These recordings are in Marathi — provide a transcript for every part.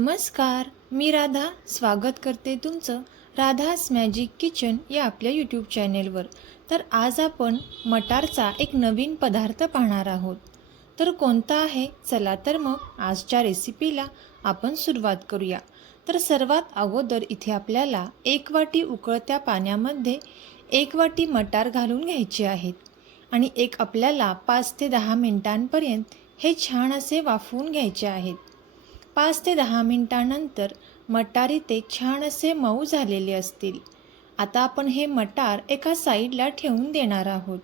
नमस्कार मी राधा. स्वागत करते तुमचं राधास मॅजिक किचन या आपल्या यूट्यूब चॅनेलवर तर आज आपण मटारचा एक नवीन पदार्थ पाहणार आहोत. तर कोणता आहे? चला तर मग आजच्या रेसिपीला आपण सुरुवात करूया. तर सर्वात अगोदर इथे आपल्याला एक वाटी उकळत्या पाण्यामध्ये एक वाटी मटार घालून घ्यायचे आहेत. आणि एक आपल्याला पाच ते दहा मिनिटांपर्यंत हे छान असे वाफवून घ्यायचे आहेत. पाच ते दहा मिनिटांनंतर मटार इथे छान असे मऊ झालेले असतील. आता आपण हे मटार एका साईडला ठेवून देणार आहोत.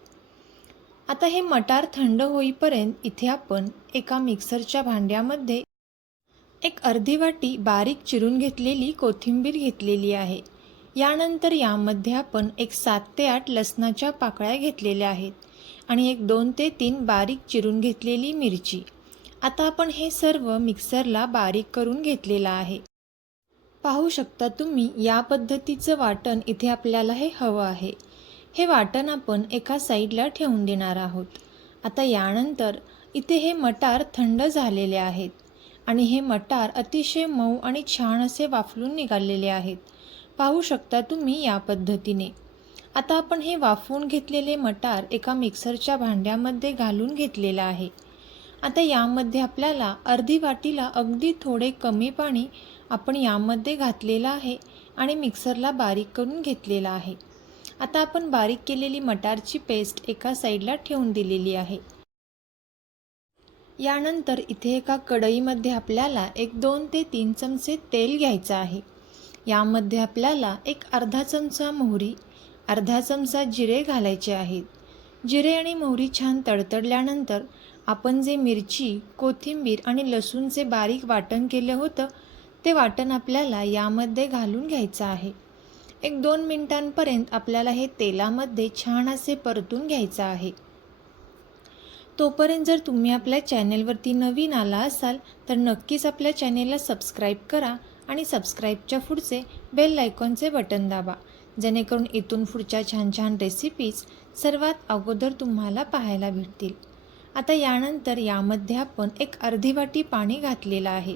आता हे मटार थंड होईपर्यंत इथे आपण एका मिक्सरच्या भांड्यामध्ये एक अर्धी वाटी बारीक चिरून घेतलेली कोथिंबीर घेतलेली आहे. यानंतर यामध्ये आपण एक सात ते आठ लसणाच्या पाकळ्या घेतलेल्या आहेत आणि एक दोन ते तीन बारीक चिरून घेतलेली मिरची. आता आपण हे सर्व मिक्सरला बारीक करून घेतलेलं आहे. पाहू शकता तुम्ही या पद्धतीचं वाटण इथे आपल्याला हे हवं आहे. हे वाटण आपण एका साईडला ठेवून देणार आहोत. आता यानंतर इथे हे मटार थंड झालेले आहेत आणि हे मटार अतिशय मऊ आणि छान असे वाफलून निघालेले आहेत. पाहू शकता तुम्ही या पद्धतीने. आता आपण हे वाफवून घेतलेले मटार एका मिक्सरच्या भांड्यामध्ये घालून घेतलेलं आहे. आता यामध्ये आपल्याला अर्धी वाटीला अगदी थोडे कमी पाणी आपण यामध्ये घातलेलं आहे आणि मिक्सरला बारीक करून घेतलेलं आहे. आता आपण बारीक केलेली मटारची पेस्ट एका साईडला ठेवून दिलेली आहे. यानंतर इथे एका कढईमध्ये आपल्याला एक दोन ते तीन चमचे तेल घ्यायचं आहे. यामध्ये आपल्याला एक अर्धा चमचा मोहरी अर्धा चमचा जिरे घालायचे आहेत. जिरे आणि मोहरी छान तडतडल्यानंतर आपण जे मिरची कोथिंबीर आणि लसूणचे बारीक वाटण केलं होतं ते वाटण आपल्याला यामध्ये घालून घ्यायचं आहे. एक दोन मिनिटांपर्यंत आपल्याला हे तेलामध्ये छान असे परतून घ्यायचं आहे. तोपर्यंत जर तुम्ही आपल्या चॅनेलवरती नवीन आला असाल तर नक्कीच आपल्या चॅनेलला सबस्क्राईब करा आणि सबस्क्राईबच्या पुढचे बेल आयकॉनचे बटन दाबा जेणेकरून इथून पुढच्या छान छान रेसिपीज सर्वात अगोदर तुम्हाला पाहायला भेटतील. आता यानंतर यामध्ये आपण एक अर्धी वाटी पाणी घातलेलं आहे.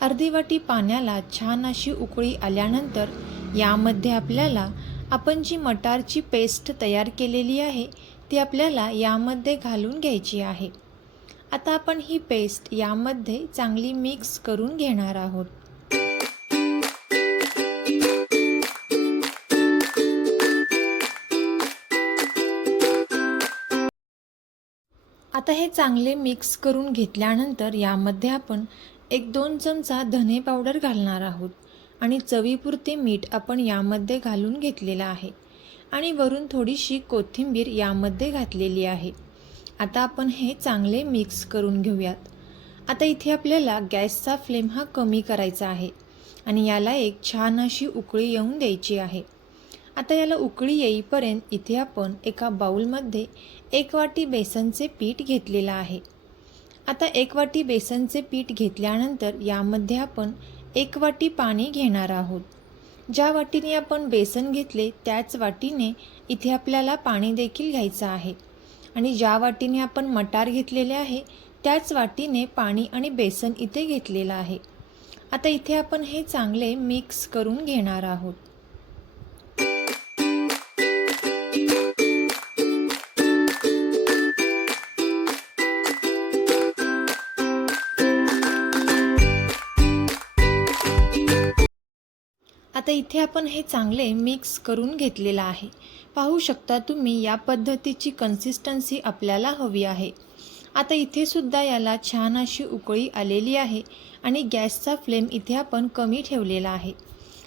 अर्धी वाटी पाण्याला छान अशी उकळी आल्यानंतर यामध्ये आपल्याला आपण जी मटारची पेस्ट तयार केलेली आहे ती आपल्याला यामध्ये घालून घ्यायची आहे. आता आपण ही पेस्ट यामध्ये चांगली मिक्स करून घेणार आहोत. आता हे चांगले मिक्स करून घेतल्यानंतर यामध्ये आपण एक दोन चमचा धने पावडर घालणार आहोत. आणि चवीपुरते मीठ आपण यामध्ये घालून घेतलेलं आहे. आणि वरून थोडीशी कोथिंबीर यामध्ये घातलेली आहे. आता आपण हे चांगले मिक्स करून घेऊयात. आता इथे आपल्याला गॅसचा फ्लेम हा कमी करायचा आहे. आणि याला एक छान अशी उकळी येऊन द्यायची आहे. आता याला उकळी येईपर्यंत इथे आपण एका बाऊलमध्ये एक वाटी बेसनचे पीठ घेतलेलं आहे. आता एक वाटी बेसनचे पीठ घेतल्यानंतर यामध्ये आपण एक वाटी पाणी घेणार आहोत. ज्या वाटीने आपण बेसन घेतले त्याच वाटीने इथे आपल्याला पाणी देखील घ्यायचं आहे. आणि ज्या वाटीने आपण मटार घेतलेले आहे त्याच वाटीने पाणी आणि बेसन इथे घेतलेलं आहे. आता इथे आपण हे चांगले मिक्स करून घेणार आहोत. आता इथे आपण हे चांगले मिक्स करून घेतलेलं आहे. पाहू शकता तुम्ही या पद्धतीची कन्सिस्टन्सी आपल्याला हवी आहे. आता इथे सुद्धा याला छान अशी उकळी आलेली आहे आणि गॅसचा फ्लेम इथे आपण कमी ठेवलेला आहे.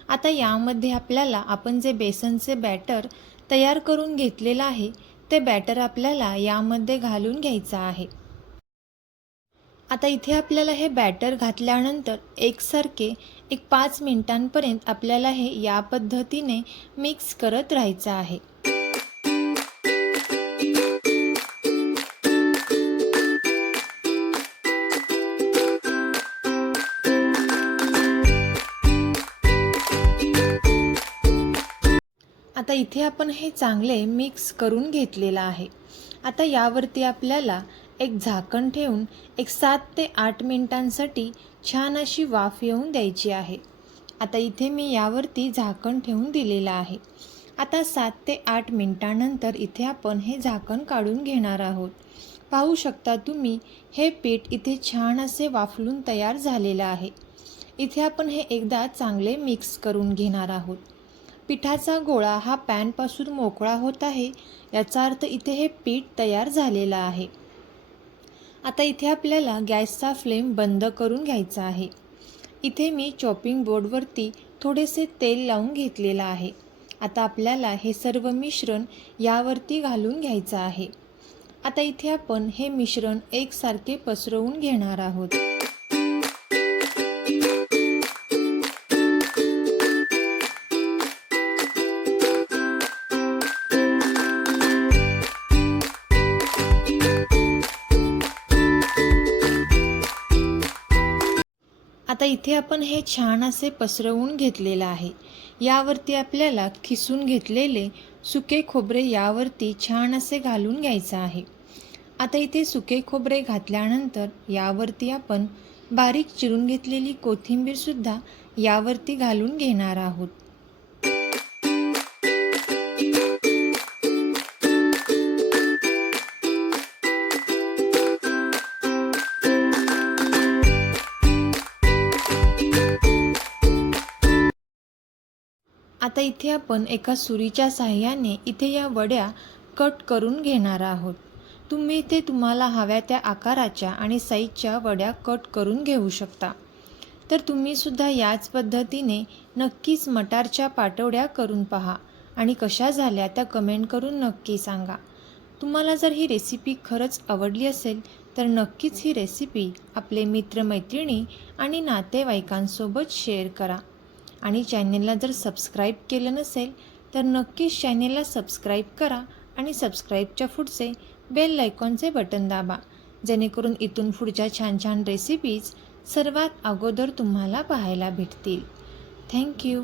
आता यामध्ये आपल्याला आपण जे बेसनचे बॅटर तयार करून घेतलेलं आहे ते बॅटर आपल्याला यामध्ये घालून घ्यायचं आहे. आता इथे आपल्याला हे बॅटर घातल्यानंतर एकसारखे एक पाच मिनिटांपर्यंत आपल्याला हे या पद्धतीने मिक्स करत राहायचं आहे. आता इथे आपण हे चांगले मिक्स करून घेतलेलं आहे. आता यावरती आपल्याला एक झाकण ठेवून एक सात ते आठ मिनिटांसाठी छान अशी वाफ येऊन द्यायची आहे. आता इथे मी यावरती झाकण ठेवून दिलेलं आहे. आता सात ते आठ मिनिटानंतर इथे आपण हे झाकण काढून घेणार आहोत. पाहू शकता तुम्ही हे पीठ इथे छान असे वाफलून तयार झालेलं आहे. इथे आपण हे एकदा चांगले मिक्स करून घेणार आहोत. पिठाचा गोळा हा पॅनपासून मोकळा होत आहे. याचा अर्थ इथे हे पीठ तयार झालेलं आहे. आता इथे आपल्याला गॅसचा फ्लेम बंद करून घ्यायचा आहे. इथे मी चॉपिंग बोर्डवरती थोडेसे तेल लावून घेतलेलं आहे. आता आपल्याला हे सर्व मिश्रण यावरती घालून घ्यायचं आहे. आता इथे आपण हे मिश्रण एकसारखे पसरवून घेणार आहोत. इथे आपण हे छान असे पसरवून घेतलेलं आहे. यावरती आपल्याला खिसून घेतलेले सुके खोबरे यावरती छान असे घालून घ्यायचं आहे. आता इथे सुके खोबरे घातल्यानंतर यावरती आपण बारीक चिरून घेतलेली कोथिंबीरसुद्धा यावरती घालून घेणार आहोत. आता इथे आपण एका सुरीच्या साह्याने इथे या वड्या कट करून घेणार आहोत. तुम्ही इथे तुम्हाला हव्या त्या आकाराच्या आणि साईजच्या वड्या कट करून घेऊ शकता. तर तुम्हीसुद्धा याच पद्धतीने नक्कीच मटारच्या पाटवड्या करून पहा आणि कशा झाल्या त्या कमेंट करून नक्की सांगा. तुम्हाला जर ही रेसिपी खरंच आवडली असेल तर नक्कीच ही रेसिपी आपले मित्रमैत्रिणी आणि नातेवाईकांसोबत शेअर करा. आणि चॅनेलला जर सबस्क्राईब केलं नसेल तर नक्कीच चॅनेलला सबस्क्राईब करा आणि सबस्क्राईबच्या पुढचे बेल लायकॉनचे बटन दाबा जेणेकरून इथून पुढच्या छान छान रेसिपीज सर्वात अगोदर तुम्हाला पाहायला भेटतील. थँक्यू